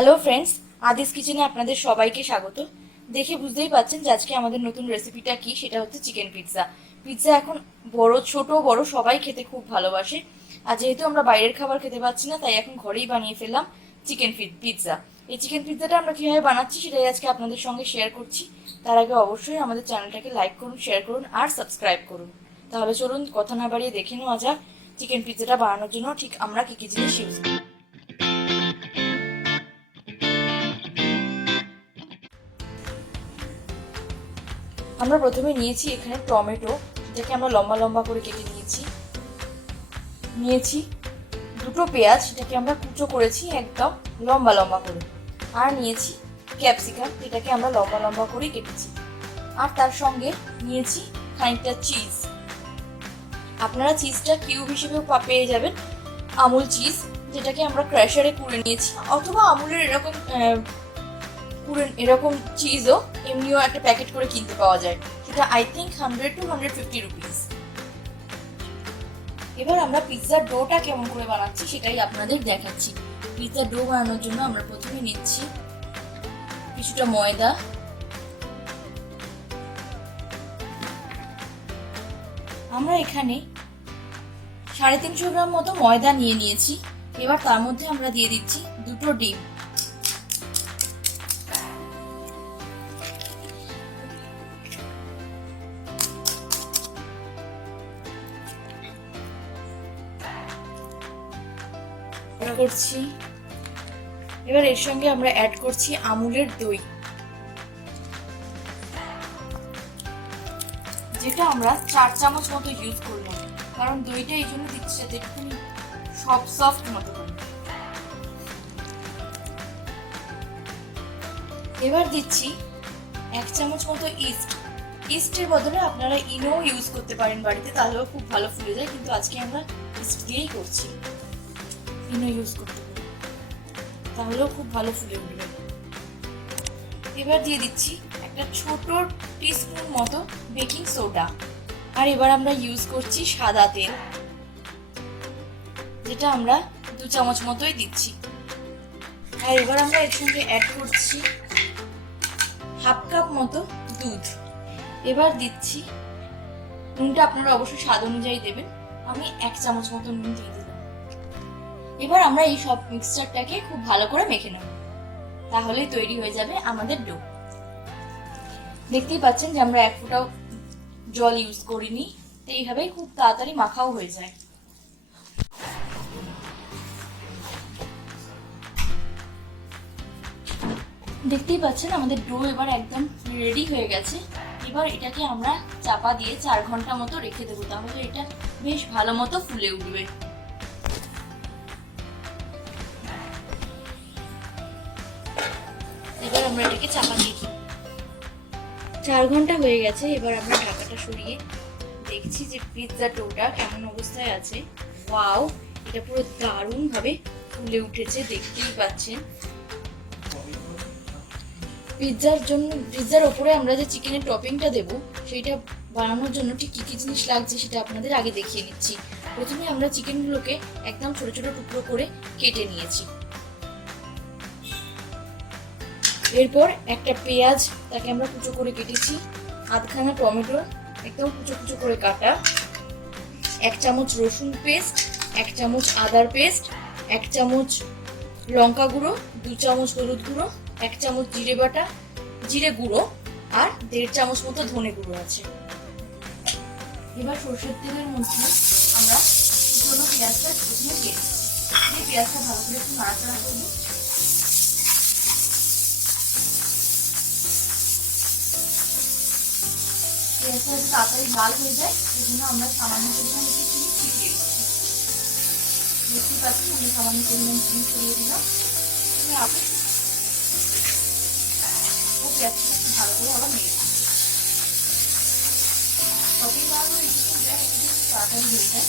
Hello friends, আদিস কিচেনে আপনাদের সবাইকে স্বাগত। দেখে বুঝতেই পাচ্ছেন যে আজকে আমাদের নতুন রেসিপিটা কি, সেটা হচ্ছে চিকেন পিৎজা। পিৎজা এখন ছোট বড় সবাই খেতে খুব ভালোবাসে। আর যেহেতু আমরা বাইরের খাবার খেতে পাচ্ছি না, তাই এখন ঘরেই বানিয়ে ফেললাম চিকেন পিৎজা। এই চিকেন পিৎজাটা আমরা কিভাবে বানাচ্ছি সেটাই আজকে আপনাদের সঙ্গে শেয়ার করছি। তার আগে অবশ্যই আমাদের চ্যানেলটাকে লাইক করুন, শেয়ার করুন আর সাবস্ক্রাইব করুন। তাহলে চলুন কথা না বাড়িয়ে দেখে নেওয়া যাক চিকেন পিৎজাটা বানানোর জন্য ঠিক আমরা কি কি জিনিস ইউজ করি। আমরা প্রথমে নিয়েছি এখানে টমেটো, যেটাকে আমরা লম্বা লম্বা করে কেটে নিয়েছি দুটো পেঁয়াজ, যেটাকে আমরা কুচো করেছি একদম লম্বা লম্বা করে। আর নিয়েছি ক্যাপসিকাম, যেটাকে আমরা লম্বা লম্বা করে কেটেছি। আর তার সঙ্গে নিয়েছি খানিকটা চিজ। আপনারা চিজটা কিউব হিসেবেও পেয়ে যাবেন, আমুল চিজ, যেটাকে আমরা ক্র্যাশারে কুড়ে নিয়েছি, অথবা আমুলের এরকম চিজও এমনিও একটা প্যাকেট করে কিনতে পাওয়া যায়, সেটা আই থিঙ্ক 100 to 150 রুপিস। এবার আমরা পিৎজার ডোটা কেমন করে বানাচ্ছি সেটাই আপনাদের দেখাচ্ছি। পিৎজার ডো বানানোর জন্য আমরা প্রথমে নিচ্ছি কিছুটা ময়দা, আমরা এখানে 350 গ্রাম মতো ময়দা নিয়েছি। এবার তার মধ্যে আমরা দিয়ে দিচ্ছি দুটো ডিম। করছি এবার এর সঙ্গে আমরা অ্যাড করছি আমুলের দই, যেটা আমরা 4 চামচ মতো ইউজ করলাম, কারণ দইটা এই জন্য দিচ্ছি যাতে একটুখানি সফট মতো হয়। এবার দিচ্ছি 1 চামচ মতো ইস্টের বদলে আপনারা ইনো ইউজ করতে পারেন বাড়িতে, তাহলেও খুব ভালো ফুলে যায়, কিন্তু আজকে আমরা ইস্ট দিয়েই করছি। ইনো ইউজ করতে পারেন, তাহলেও খুব ভালো ফুলে উঠবে। এবার দিয়ে দিচ্ছি একটা ছোট টিস্পুন মতো বেকিং সোডা। আর এবার আমরা ইউজ করছি সাদা তেল, যেটা আমরা 2 চামচ মতোই দিচ্ছি। আর এবার আমরা এর সঙ্গে অ্যাড করছি হাফ কাপ মতো দুধ। এবার দিচ্ছি নুনটা আপনারা অবশ্যই স্বাদ অনুযায়ী দেবেন, আমি 1 চামচ মতো নুন দিয়ে দিলাম। এবার আমরা এই সব মিক্সচারটাকে খুব ভালো করে মেখে নেব, তাহলেই তৈরি হয়ে যাবে আমাদের ডো। দেখতেই পাচ্ছেন যে আমরা 1 ফোঁটাও জল ইউজ করিনি, তো এইভাবেই খুব তাড়াতাড়ি মাখাও হয়ে যায়। দেখতেই পাচ্ছেন আমাদের ডো এবার একদম রেডি হয়ে গেছে। এবার এটাকে আমরা চাপা দিয়ে 4 ঘন্টা মতো রেখে দেবো, তাহলে এটা বেশ ভালো মতো ফুলে উঠবে। এবার আমরা এটাকে চাপা দিয়ে 4 ঘন্টা হয়ে গেছে। এবার আমরা ঢাকাটা সরিয়ে দেখছি যে পিৎজা ডোটা কেমন অবস্থায় আছে। ওয়াও, এটা পুরো দারুণ ভাবে ফুলে উঠেছে, দেখতেই পাচ্ছেন। পিৎজার ওপরে আমরা যে চিকেনের টপিংটা দেবো, সেটা বানানোর জন্য ঠিক কি কি জিনিস লাগছে সেটা আপনাদের আগে দেখিয়ে নিচ্ছি। প্রথমে আমরা চিকেনগুলোকে একদম ছোট ছোট টুকরো করে কেটে নিয়েছি। এরপর একটা পেঁয়াজ, তাকে আমরা কুচো করে কেটেছি। আধখানা টমেটো একদম কুচো কুচো করে কাটা। 1 চামচ রসুন পেস্ট, 1 চামচ আদার পেস্ট, 1 চামচ লঙ্কা গুঁড়ো, 2 চামচ হলুদ গুঁড়ো, 1 চামচ জিরে গুঁড়ো, আর 1.5 চামচ মতো ধনে গুঁড়ো আছে। এবার সরষের তেলের মধ্যে আমরা কুচনো পেঁয়াজটা প্রথমে দিয়ে দিচ্ছি। পেঁয়াজটা ভালো করে একটু নাড়াচাড়া করবো। পেঁয়াজটা যাতে তাড়াতাড়ি লাল হয়ে যায়, সেই জন্য আমরা সামান্য পরিমাণ একটু চিনি ছিটিয়ে দিচ্ছি। দেখতেই পাচ্ছি আমরা সামান্য পরিমাণ চিনি ছড়িয়ে দিলাম। পেঁয়াজটা একটু ভালো করে আবার নেড়ে দিচ্ছি। ততই ভালো একটু তাড়াতাড়ি হয়ে যায়।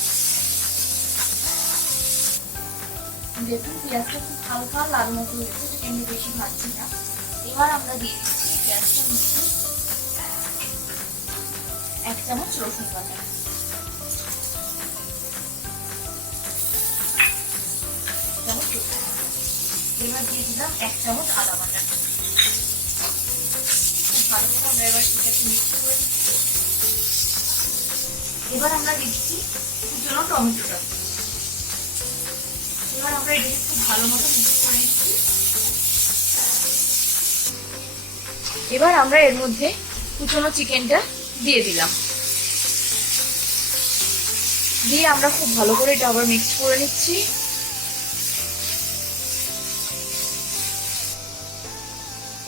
দেখুন পেঁয়াজটা খুব হালকা লাল মতো হয়েছে, যেটা আমি বেশি ভাজছি না। এবার আমরা দিয়ে দিচ্ছি পেঁয়াজটার মধ্যে 1 চামচ রসুন বাটা। এবার দিয়ে দিলাম 1 চামচ আদা বাটা। ভালো করে আমরা এবার এটাকে মিক্স করে দিচ্ছি। এবার আমরা দিচ্ছি কুচনো টমেটোটা। এবার আমরা এটাকে খুব ভালো মতো মিক্স করে দিচ্ছি। এবার আমরা এর মধ্যে কুচনো চিকেনটা দিয়ে দিলাম, দিয়ে আমরা খুব ভালো করে এটা আবার মিক্স করে নিচ্ছি।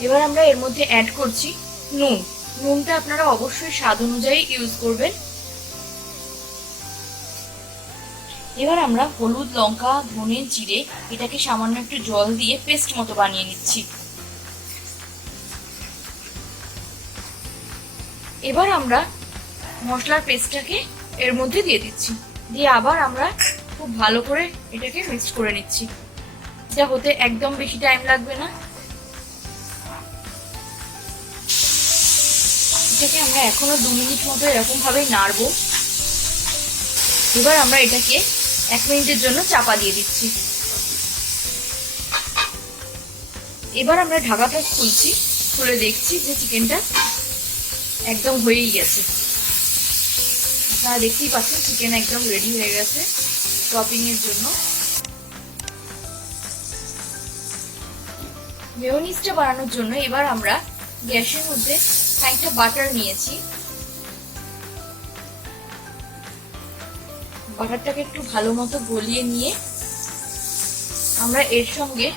এবার আমরা এর মধ্যে অ্যাড করছি নুন। নুনটা আপনারা অবশ্যই স্বাদ অনুযায়ী ইউজ করবেন। এবার আমরা হলুদ, লঙ্কা, ধনে, জিরে এটাকে সামান্য একটু জল দিয়ে পেস্ট মতো বানিয়ে নিচ্ছি। এবার আমরা মশলার পেস্টটাকে এর মধ্যে দিয়ে দিচ্ছি, দিয়ে আবার আমরা খুব ভালো করে এটাকে মিক্স করে নিচ্ছি। এটা হতে একদম বেশি টাইম লাগবে না। এটাকে আমরা এখনো 2 মিনিট মতো এরকম ভাবেই নাড়বো। এবার আমরা এটাকে 1 মিনিটের জন্য চাপা দিয়ে দিচ্ছি। এবার আমরা ঢাকাটা খুলছি, খুলে দেখছি যে চিকেনটা একদম হয়েই গেছে। আপনারা দেখতেই পাচ্ছেন চিকেন একদম রেডি হয়ে গেছে টপিং এর জন্য। মেয়োনিজটা বানানোর জন্য এবার আমরা গ্যাসের মধ্যে খানিকটা বাটার নিয়েছি। বাটারটাকে একটু ভালো মতো গলিয়ে নিয়ে আমরা এর সঙ্গে,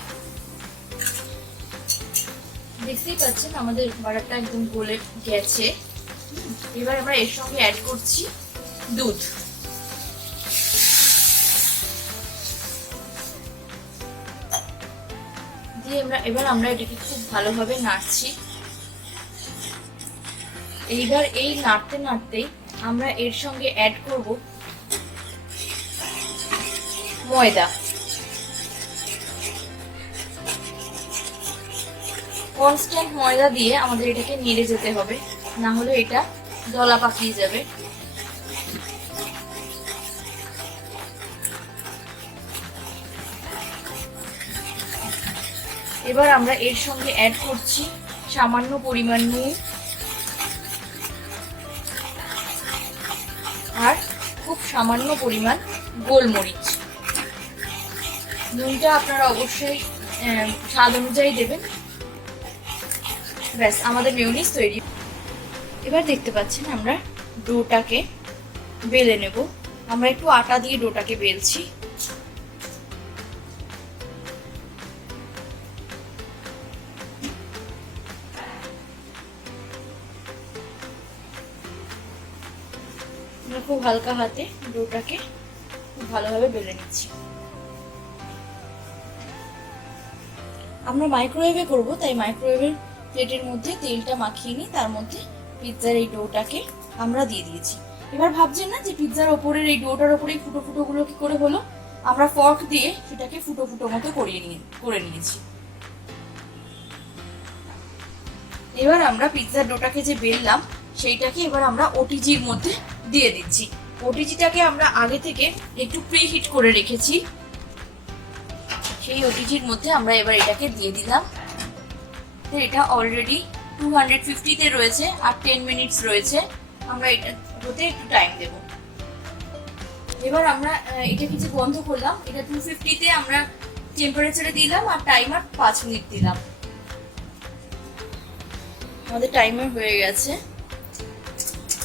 দেখতেই পাচ্ছেন আমাদের বাটারটা একদম গলে গেছে। এবার আমরা এর সঙ্গে অ্যাড করছি দুধ। দিয়ে এবার আমরা এটাকে খুব ভালোভাবে নাড়ছি। এইবার এই নাড়তে নাড়তেই আমরা এর সঙ্গে অ্যাড করব ময়দা। কনস্ট্যান্ট ময়দা দিয়ে আমাদের এটাকে নেড়ে যেতে হবে, না হলে এটা দলা পাকিয়ে যাবে। এবার আমরা এর সঙ্গে অ্যাড করছি সামান্য পরিমাণ নুন আর খুব সামান্য পরিমাণ গোলমরিচ। নুনটা আপনারা অবশ্যই স্বাদ অনুযায়ী দেবেন। ব্যাস, আমাদের মেয়োনিজ তৈরি। এবার দেখতে পাচ্ছেন আমরা ডোটাকে বেলে নেব। আমরা একটু আটা দিয়ে ডোটাকে বেলছি। খুব হালকা হাতে ডোটাকে খুব ভালোভাবে বেলে নিচ্ছি। আমরা মাইক্রোওয়েভে করব, তাই মাইক্রোওয়েভের প্লেটের মধ্যে তেলটা মাখিয়ে নিই, তার মধ্যে পিৎজার এই ডোটাকে আমরা দিয়ে দিয়েছি। এবার ভাবছেন না যে পিৎজার ওপরের এই ডোটার ওপরেই ফুটো ফুটো গুলো কি করে হলো? আমরা ফর্ক দিয়ে সেটাকে ফুটো ফুটো মতো করে নিয়েছি। এবার আমরা পিৎজার ডোটাকে যে বেললাম সেইটাকে এবার আমরা ওটিজির মধ্যে দিয়ে দিচ্ছি। ওটিজিটাকে আমরা আগে থেকে একটু প্রিহিট করে রেখেছি, সেই ওটিজির মধ্যে আমরা এবার এটাকে দিয়ে দিলাম। এটা অলরেডি 250-তে রয়েছে আর 10 মিনিটস রয়েছে। আমরা এটা হতে একটু টাইম দেব। এবার আমরা এটাকে যে বন্ধ করলাম, এটা 250-তে আমরা টেম্পারেচারে দিলাম আর টাইমার 5 মিনিট দিলাম। আমাদের টাইমার হয়ে গেছে,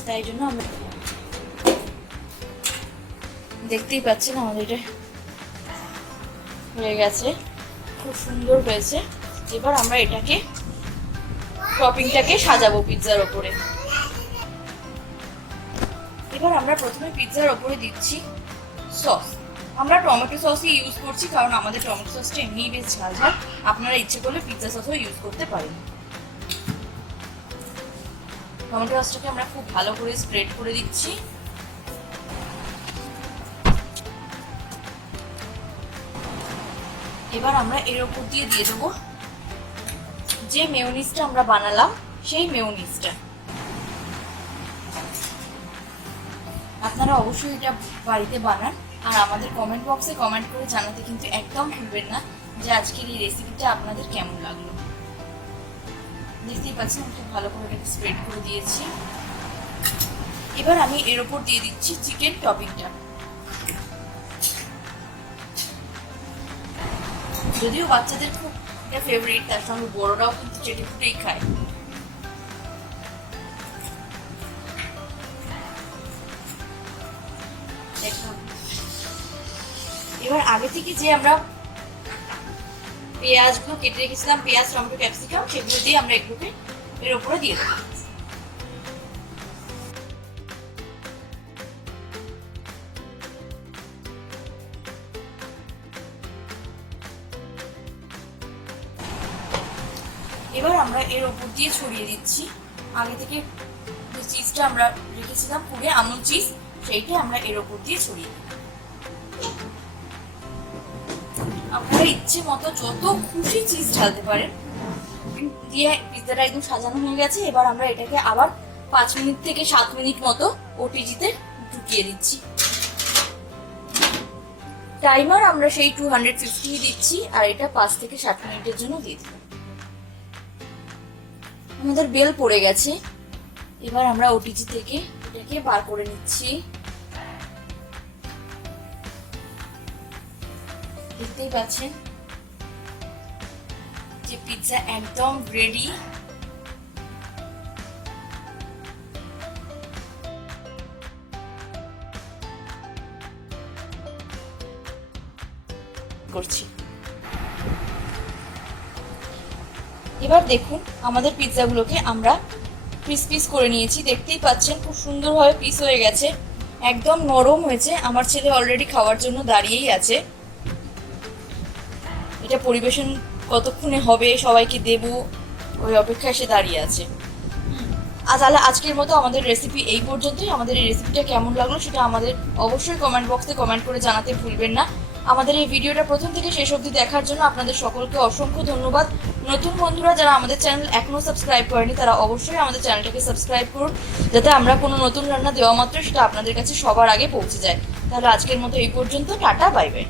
তাই জন্য আমরা দেখতেই পাচ্ছেন আমাদের এটা হয়ে গেছে, খুব সুন্দর হয়েছে। এবার আমরা এটাকে টপিংটাকে সাজাবো পিৎজার ওপরে। এবার আমরা প্রথমে পিৎজার ওপরে দিচ্ছি সস। আমরা টমেটো সসই ইউজ করছি, কারণ আমাদের টমেটো সসটা এমনিই বেশ ঝাল ঝাল। আপনারা ইচ্ছে করলে পিৎজা সসও ইউজ করতে পারেন। টমেটো সসটাকে আমরা খুব ভালো করে স্প্রেড করে দিচ্ছি। এবার আমরা এর উপর দিয়ে দেবো যে মেয়োনিজটা আমরা বানালাম, সেই মেয়োনিজটা। আপনারা অবশ্যই এটা বাড়িতে বানান আর আমাদের কমেন্ট বক্সে কমেন্ট করে জানাতে কিন্তু একদম ভুলবেন না যে যে আজকের এই রেসিপিটা আপনাদের কেমন লাগলো। দেখতেই পাচ্ছেন খুব ভালো করে এটাকে স্প্রেড করে দিয়েছি। এবার আমি এর উপর দিয়ে দিচ্ছি চিকেন টপিংটা। যদিও বাচ্চাদের খুব এটা ফেভারিট, তার সঙ্গে বড়রাও কিন্তু চেটে ফুটেই খায়। এবার আগে থেকে যে আমরা পেঁয়াজগুলো কেটে রেখেছিলাম, পেঁয়াজ, টমেটো, ক্যাপসিকাম, সেগুলো দিয়ে আমরা এগুলোকে এর উপরে দিয়ে দেবো। এবার আমরা এর উপর দিয়ে ছড়িয়ে দিচ্ছি আগে থেকে যে চিজটা আমরা রেখেছিলাম পুরে, আমুল চিজ, সেইটা আমরা এর উপর দিয়ে ছড়িয়ে দিই। আপনারা ইচ্ছে মতো যত খুশি চিজ ঢালতে পারেন। দিয়ে পিৎজাটা একদম সাজানো হয়ে গেছে। এবার আমরা এটাকে আবার 5 মিনিট থেকে 7 মিনিট মতো ওটিজিতে ঢুকিয়ে দিচ্ছি। টাইমার আমরা সেই 250 দিচ্ছি, আর এটা 5 থেকে 7 মিনিটের জন্য দিয়ে দিই। আমাদের বেল পড়ে গেছে। এবার আমরা ওটিজি থেকে এটাকে বার করে নিচ্ছি। দেখতেই পাচ্ছেন যে পিৎজা একদম রেডি। করছি। এবার দেখুন আমাদের পিৎজাগুলোকে আমরা পিস পিস করে নিয়েছি। দেখতেই পাচ্ছেন খুব সুন্দরভাবে পিস হয়ে গেছে, একদম নরম হয়েছে। আমার ছেলে অলরেডি খাওয়ার জন্য দাঁড়িয়েই আছে। এটা পরিবেশন কতক্ষণে হবে, সবাইকে দেব, ওই অপেক্ষায় সে দাঁড়িয়ে আছে। তাহলে আজকের মতো আমাদের রেসিপি এই পর্যন্তই। আমাদের এই রেসিপিটা কেমন লাগলো সেটা আমাদের অবশ্যই কমেন্ট বক্সে কমেন্ট করে জানাতে ভুলবেন না। আমাদের এই ভিডিওটা প্রথম থেকে শেষ অবধি দেখার জন্য আপনাদের সকলকে অসংখ্য ধন্যবাদ। নতুন বন্ধুরা যারা আমাদের চ্যানেল এখনো সাবস্ক্রাইব করেনি তারা অবশ্যই আমাদের চ্যানেলটাকে সাবস্ক্রাইব করুন, যাতে আমরা কোনো নতুন রান্না দেওয়া মাত্র সেটা আপনাদের কাছে সবার আগে পৌঁছে যায়। তাহলে আজকের মতো এই পর্যন্ত, টাটা, বাই বাই।